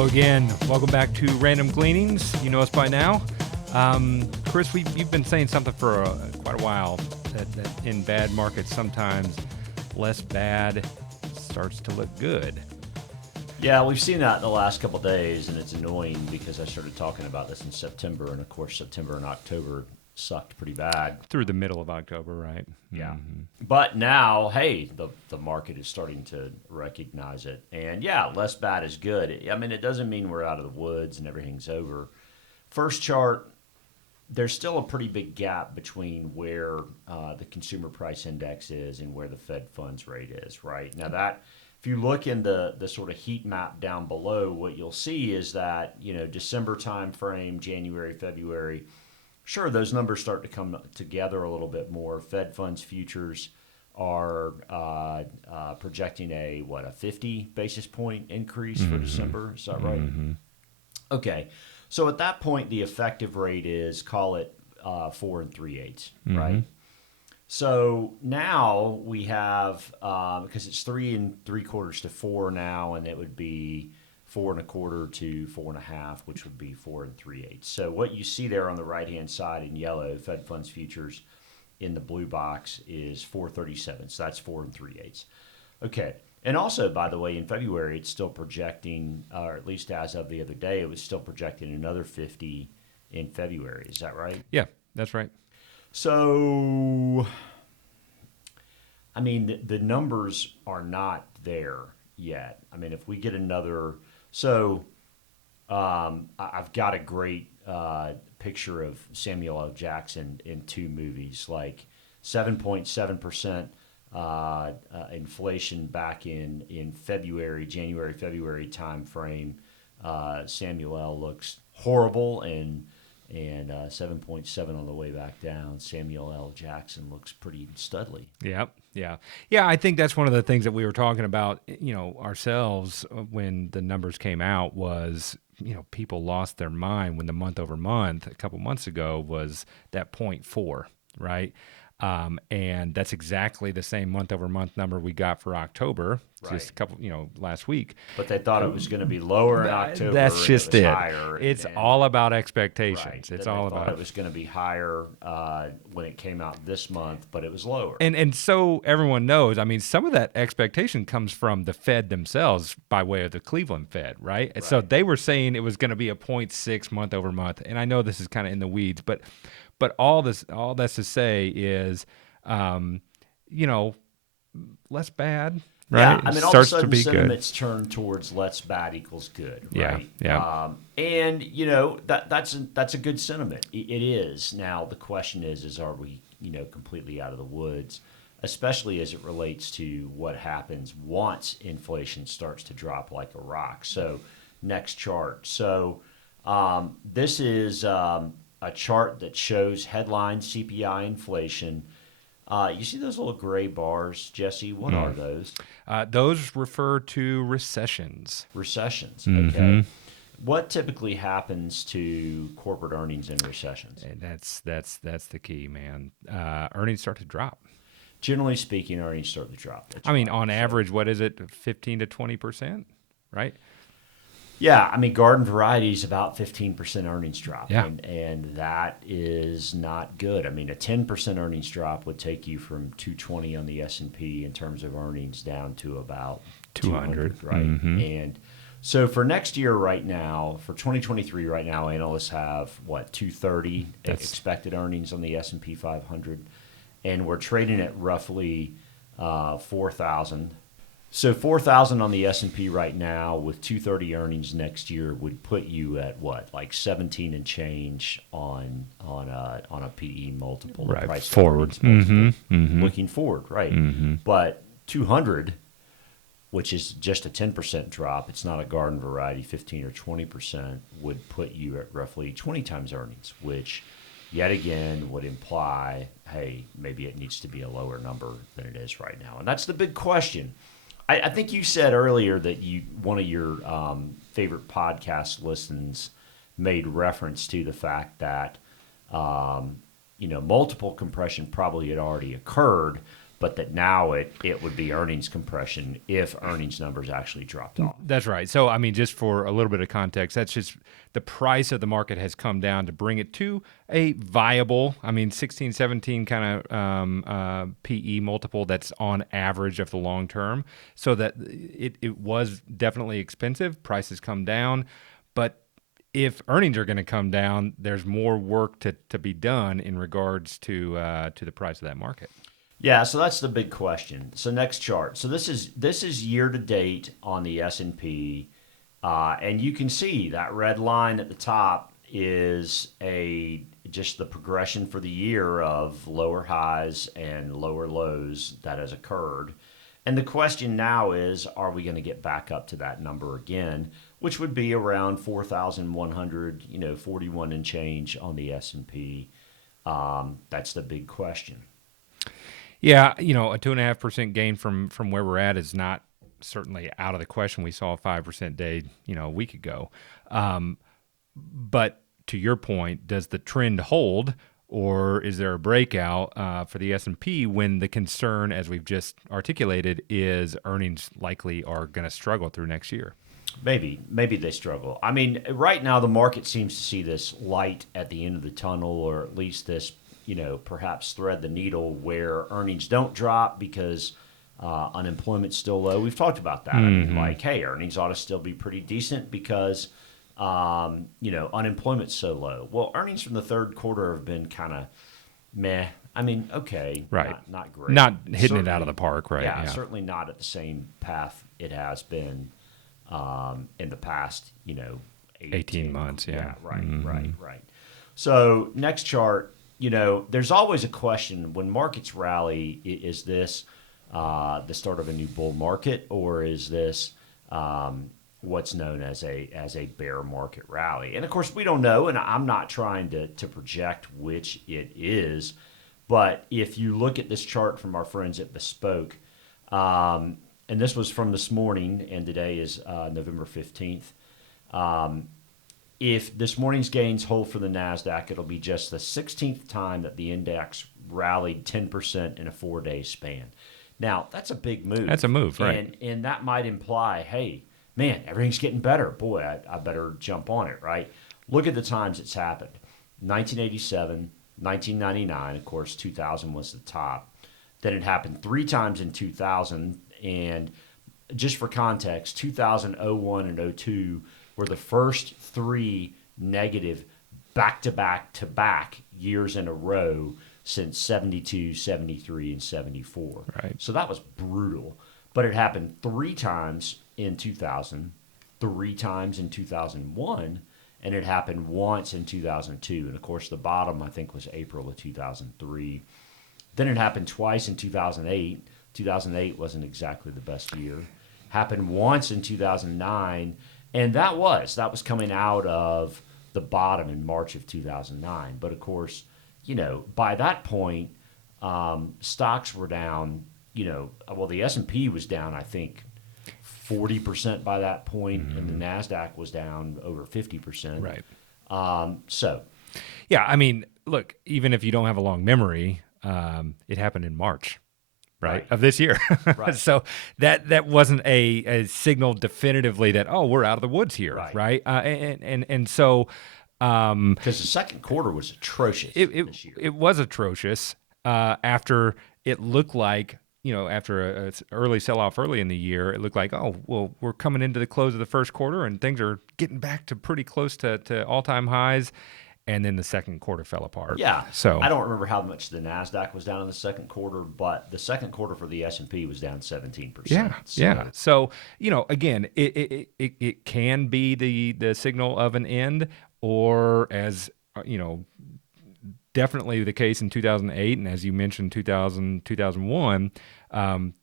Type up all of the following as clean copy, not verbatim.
Hello again. Welcome back to Random Gleanings. You know us by now. Chris, you've been saying something for quite a while that in bad markets, sometimes less bad starts to look good. Yeah, we've seen that in the last couple of days, and it's annoying because I started talking about this in September, and of course September and October sucked pretty bad. Through the middle of October, right? Yeah. Mm-hmm. But now, hey, the market is starting to recognize it. And yeah, less bad is good. I mean, it doesn't mean we're out of the woods and everything's over. First chart, there's still a pretty big gap between where the consumer price index is and where the Fed funds rate is, right? Now that, if you look in the sort of heat map down below, what you'll see is that, December time frame, January, February, sure, those numbers start to come together a little bit more. Fed funds futures are projecting a 50 basis point increase for December. Is that right? Mm-hmm. Okay. So at that point, the effective rate is, call it 4 3/8, right? So now we have, because it's 3 3/4 to 4 now, and it would be 4 1/4 to 4 1/2, which would be 4 3/8. So what you see there on the right-hand side in yellow, Fed funds futures in the blue box is 4.37. So that's 4 3/8. Okay. And also, by the way, in February, it's still projecting, or at least as of the other day, it was still projecting another 50 in February. Is that right? Yeah, that's right. So, I mean, the numbers are not there yet. I mean, if we get another, I've got a great picture of Samuel L. Jackson in two movies, like 7.7% inflation back in February, January-February time frame. Samuel L. looks horrible, and 7.7 on the way back down. Samuel L. Jackson looks pretty studly. Yeah. I think that's one of the things that we were talking about, ourselves when the numbers came out was, people lost their mind when the month over month a couple months ago was that 0.4, right? And that's exactly the same month over month number we got for October, just a couple, last week. But they thought it was going to be lower in October. That's just it. Higher, it's all about expectations. Right. It's all all about. It was going to be higher when it came out this month, but it was lower. And so everyone knows. I mean, some of that expectation comes from the Fed themselves by way of the Cleveland Fed, right? And so they were saying it was going to be a 0.6 month over month. And I know this is kind of in the weeds, but all that's to say is, less bad, right? Yeah, I mean, all of a sudden sentiments turn towards less bad equals good, right? Yeah. And that's a good sentiment. It is. Now the question is are we completely out of the woods, especially as it relates to what happens once inflation starts to drop like a rock. So next chart. So this is a chart that shows headline CPI inflation. You see those little gray bars, Jesse? What are those? Those refer to recessions. Recessions, okay. What typically happens to corporate earnings in recessions? And that's the key, man. Earnings start to drop. Generally speaking, earnings start to drop. I mean, on average, what is it, 15 to 20%, right? Yeah, I mean, garden variety is about 15% earnings drop, yeah. and that is not good. I mean, a 10% earnings drop would take you from 220 on the S&P in terms of earnings down to about 200, right? And so for next year right now, for 2023 right now, analysts have, 230 expected earnings on the S&P 500, and we're trading at roughly 4,000. So 4,000 on the S&P right now with 230 earnings next year would put you at like 17 and change on a PE multiple, right? Price forward, looking forward, right? But 200, which is just a 10% drop, it's not a garden variety, 15 or 20%, would put you at roughly 20 times earnings, which yet again would imply, hey, maybe it needs to be a lower number than it is right now, and that's the big question. I think you said earlier that one of your favorite podcast listens made reference to the fact that multiple compression probably had already occurred, but that now it would be earnings compression if earnings numbers actually dropped off. That's right. So, I mean, just for a little bit of context, that's just the price of the market has come down to bring it to a viable, 16, 17 kind of PE multiple that's on average of the long term. So that it was definitely expensive. Prices come down. But if earnings are going to come down, there's more work to be done in regards to the price of that market. Yeah, so that's the big question. So next chart. So this is year to date on the S&P, and you can see that red line at the top is just the progression for the year of lower highs and lower lows that has occurred. And the question now is, are we going to get back up to that number again, which would be around 4,100, 41 and change on the S&P. That's the big question. Yeah, a 2.5% gain from where we're at is not certainly out of the question. We saw a 5% day, a week ago. But to your point, does the trend hold, or is there a breakout for the S&P when the concern, as we've just articulated, is earnings likely are going to struggle through next year? Maybe they struggle. I mean, right now the market seems to see this light at the end of the tunnel, or at least this, perhaps thread the needle where earnings don't drop because unemployment's still low. We've talked about that. Mm-hmm. I mean, hey, earnings ought to still be pretty decent because, unemployment's so low. Well, earnings from the third quarter have been kind of meh. I mean, okay, right, not great, not hitting it out of the park, right? Yeah, certainly not at the same path it has been in the past, 18 months. Yeah, right, mm-hmm. right. So next chart. There's always a question when markets rally, is this the start of a new bull market, or is this what's known as a bear market rally? And of course, we don't know, and I'm not trying to project which it is, but if you look at this chart from our friends at Bespoke, and this was from this morning, and today is November 15th, if this morning's gains hold for the NASDAQ, it'll be just the 16th time that the index rallied 10% in a 4-day span. Now, that's a big move. That's a move, right? And that might imply, hey, man, everything's getting better. Boy, I better jump on it, right? Look at the times it's happened. 1987, 1999, of course, 2000 was the top. Then it happened 3 times in 2000, and just for context, 2000, 01, and 02 were the first 3 negative back-to-back years in a row since 72, 73, and 74. Right. So that was brutal. But it happened 3 times in 2000, 3 times in 2001, and it happened once in 2002. And, of course, the bottom, I think, was April of 2003. Then it happened twice in 2008. 2008 wasn't exactly the best year. Happened once in 2009. And that was coming out of the bottom in March of 2009. But, of course, by that point, stocks were down, the S&P was down, I think, 40% by that point, mm-hmm. and the NASDAQ was down over 50%. Right. Yeah, I mean, look, even if you don't have a long memory, it happened in March. Right, of this year. Right. So that wasn't a signal definitively that, we're out of the woods here, right? And so because the second quarter was atrocious this year. It was atrocious after it looked like, after an early sell-off early in the year, it looked like, we're coming into the close of the first quarter and things are getting back to pretty close to all-time highs. And then the second quarter fell apart. Yeah. So I don't remember how much the NASDAQ was down in the second quarter, but the second quarter for the S&P was down 17%. Yeah. So, again, it can be the signal of an end, or as, definitely the case in 2008. And as you mentioned, 2001,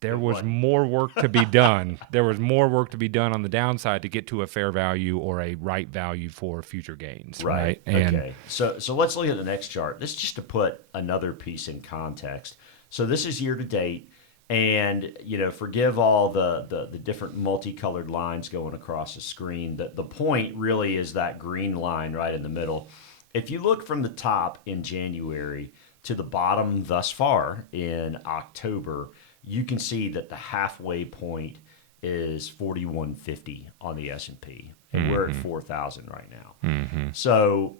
there was more work to be done. There was more work to be done on the downside to get to a fair value or a right value for future gains. Right. And okay. So let's look at the next chart. This is just to put another piece in context. So this is year to date, and forgive all the different multicolored lines going across the screen. The point really is that green line right in the middle. If you look from the top in January to the bottom thus far in October, you can see that the halfway point is 4150 on the S&P, and we're at 4,000 right now. So,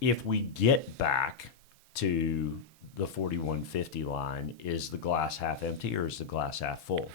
if we get back to the 4150 line, is the glass half empty or is the glass half full?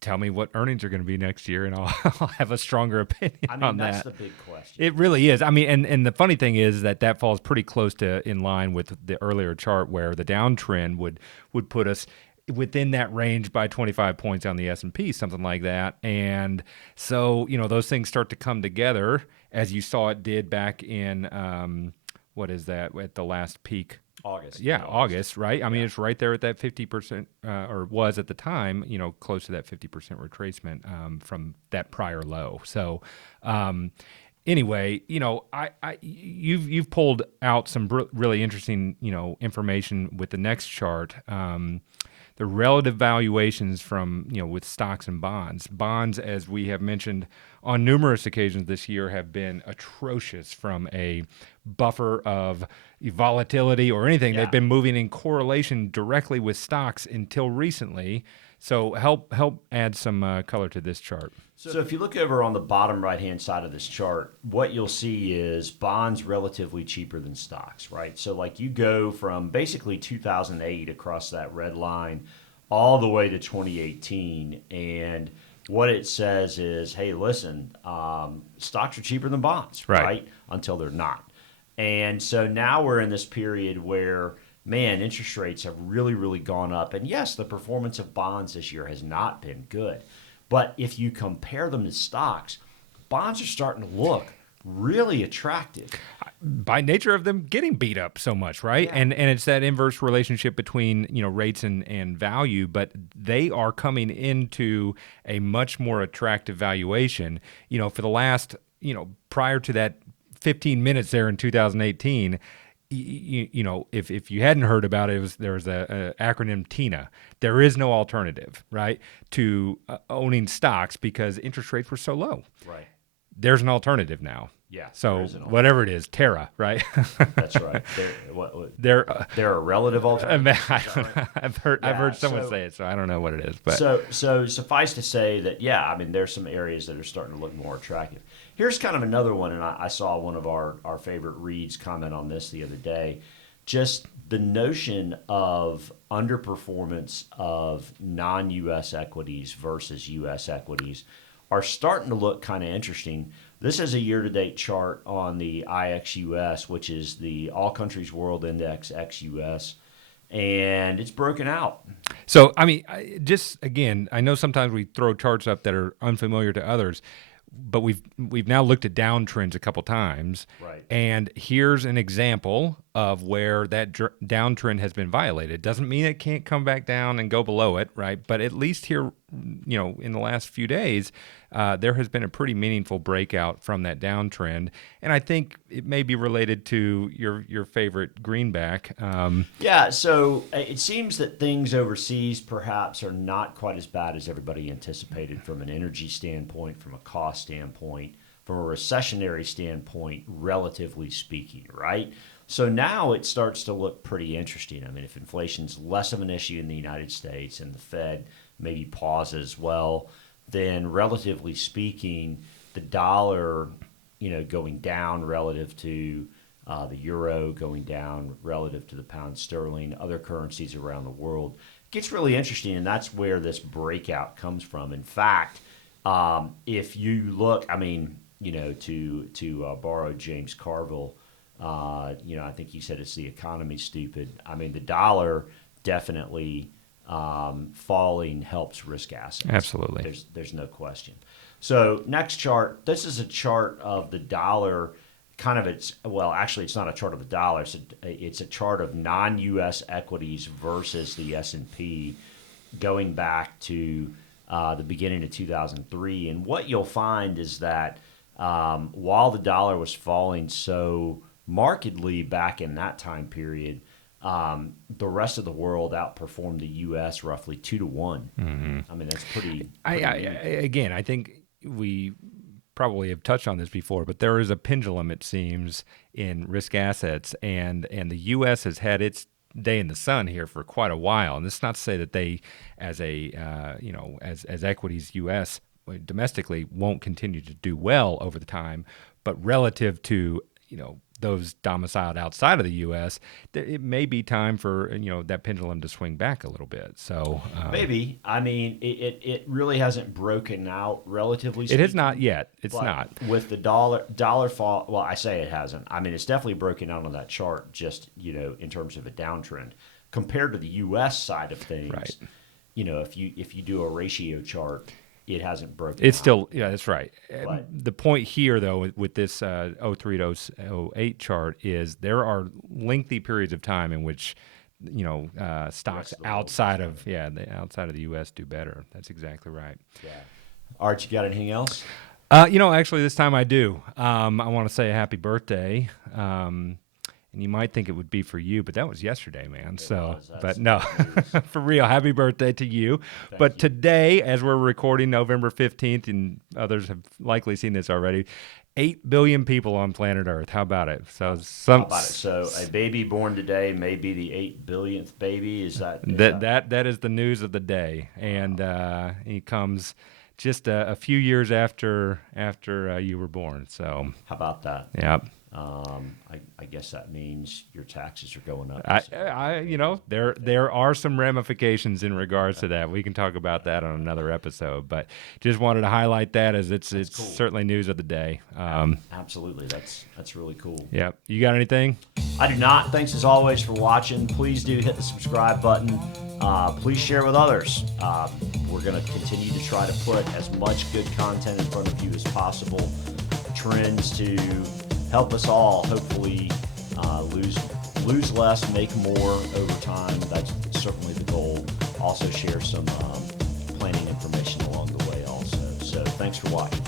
Tell me what earnings are going to be next year, and I'll have a stronger opinion on that. That's the big question. It really is. I mean, and the funny thing is that falls pretty close to in line with the earlier chart where the downtrend would put us within that range by 25 points on the S&P, something like that. And so, those things start to come together as you saw it did back in, what is that, at the last peak? August. Yeah, August, right? I mean, it's right there at that 50%, or was at the time, close to that 50% retracement from that prior low. So, anyway, you've pulled out some really interesting, information with the next chart. The relative valuations from, with stocks and bonds. Bonds, as we have mentioned on numerous occasions this year, have been atrocious from a buffer of volatility or anything. Yeah. They've been moving in correlation directly with stocks until recently. So help add some color to this chart. So if you look over on the bottom right-hand side of this chart, what you'll see is bonds relatively cheaper than stocks, right? So like you go from basically 2008 across that red line all the way to 2018, and what it says is, hey, listen, stocks are cheaper than bonds, right? Until they're not. And so now we're in this period where, man, interest rates have really, really gone up. And yes, the performance of bonds this year has not been good. But if you compare them to stocks, bonds are starting to look really attractive. By nature of them getting beat up so much, right? Yeah. And it's that inverse relationship between, rates and value, but they are coming into a much more attractive valuation. For the last, prior to that 15 minutes there in 2018, if you hadn't heard about it, there was a acronym TINA. There is no alternative, right, to owning stocks because interest rates were so low. Right. There's an alternative now. Yeah. So whatever it is, Terra, right? That's right. They're a relative alternative. I've heard someone say it, so I don't know what it is. But so suffice to say that there's some areas that are starting to look more attractive. Here's kind of another one, and I saw one of our favorite reads comment on this the other day. Just the notion of underperformance of non-U.S. equities versus U.S. equities are starting to look kind of interesting. This is a year-to-date chart on the IXUS, which is the All Countries World Index ex-US, and it's broken out. So, I mean, I know sometimes we throw charts up that are unfamiliar to others, but we've now looked at downtrends a couple times, right? And here's an example of where that downtrend has been violated. Doesn't mean it can't come back down and go below it, right? But at least here, in the last few days, there has been a pretty meaningful breakout from that downtrend, and I think it may be related to your favorite greenback. Yeah, so it seems that things overseas perhaps are not quite as bad as everybody anticipated from an energy standpoint, from a cost standpoint, from a recessionary standpoint, relatively speaking, right? So now it starts to look pretty interesting. I mean, if inflation's less of an issue in the United States and the Fed maybe pauses, well, then relatively speaking, the dollar, going down relative to the euro, going down relative to the pound sterling, other currencies around the world, gets really interesting, and that's where this breakout comes from. In fact, if you look, to borrow James Carville, I think he said it's the economy, stupid. I mean, the dollar definitely falling helps risk assets. Absolutely. There's no question. So next chart, this is a chart of the dollar. It's not a chart of the dollar. It's a chart of non-U.S. equities versus the S&P going back to the beginning of 2003. And what you'll find is that while the dollar was falling so markedly back in that time period, the rest of the world outperformed the U.S. roughly 2-1. Mm-hmm. I mean, that's pretty again, I think we probably have touched on this before, but there is a pendulum, it seems, in risk assets, and the U.S. has had its day in the sun here for quite a while. And this is not to say that they, as a as equities U.S. domestically, won't continue to do well over the time, but relative to those domiciled outside of the U.S., it may be time for that pendulum to swing back a little bit. So maybe. I mean, it really hasn't broken out, relatively it has speaking. not yet. It's But not. with the dollar fall. Well, I say it hasn't. I mean, it's definitely broken out on that chart. Just in terms of a downtrend compared to the U.S. side of things. Right. If you do a ratio chart, it hasn't broken. It's out. still, yeah, that's right. But- The point here, though, with this 03 to 08 chart is there are lengthy periods of time in which stocks outside of the U.S. do better. That's exactly right. Yeah. Art, you got anything else? Actually, this time I do. I want to say a happy birthday. And you might think it would be for you, but that was yesterday, man. But no, for real, happy birthday to you. But today, as we're recording November 15th, and others have likely seen this already, 8 billion people on planet Earth. How about it? So How about it? So a baby born today may be the 8 billionth baby. Is that that is the news of the day, and he comes just a few years after you were born. So how about that? Yeah. I guess that means your taxes are going up. There are some ramifications in regards to that. We can talk about that on another episode, but just wanted to highlight that as it's cool. Certainly news of the day. Absolutely, that's really cool. Yeah, you got anything? I do not. Thanks as always for watching. Please do hit the subscribe button. Please share with others. We're going to continue to try to put as much good content in front of you as possible. Trends to help us all hopefully lose less, make more over time. That's certainly the goal. Also share some planning information along the way also. So thanks for watching.